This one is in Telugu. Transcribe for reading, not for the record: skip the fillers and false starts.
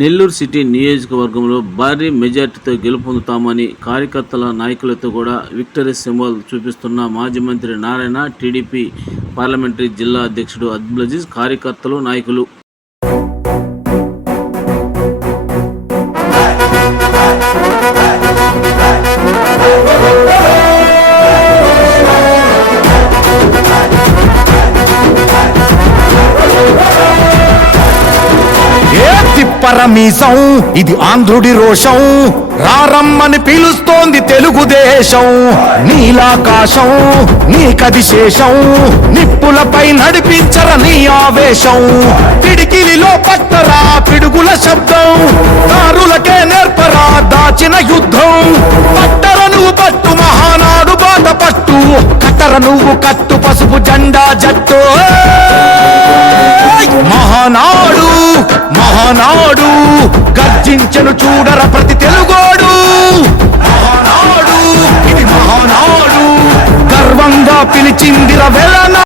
నెల్లూరు సిటీ నియోజకవర్గంలో భారీ మెజార్టీతో గెలుపొందుతామని కార్యకర్తల నాయకులతో కూడా విక్టరీ సింబల్ చూపిస్తున్న మాజీ మంత్రి నారాయణ, టీడీపీ పార్లమెంటరీ జిల్లా అధ్యక్షుడు అబ్దుల్ అజీజ్, కార్యకర్తలు, నాయకులు. పరమీసం ఇది ఆంధ్రుడి రోషం, రారమ్మని పిలుస్తోంది తెలుగుదేశం. నీలాకాశం నీకది శేషం, నిప్పులపై నడిపించర నీ ఆవేశం. పిడికిలిలో పట్టరా పిడుగుల శబ్దం, దారులకే నేర్పరా దాచిన యుద్ధం. పట్టర నువ్వు పట్టు మహానాడు బాట పట్టు, కట్టర నువ్వు కట్టు పసుపు జెండా జట్టు. మహానాడు మహానాడు గర్జించెను చూడర ప్రతి తెలుగోడు. మహానాడు ఇది మహానాడు, గర్వంగా పిలిచిందిర వెలన.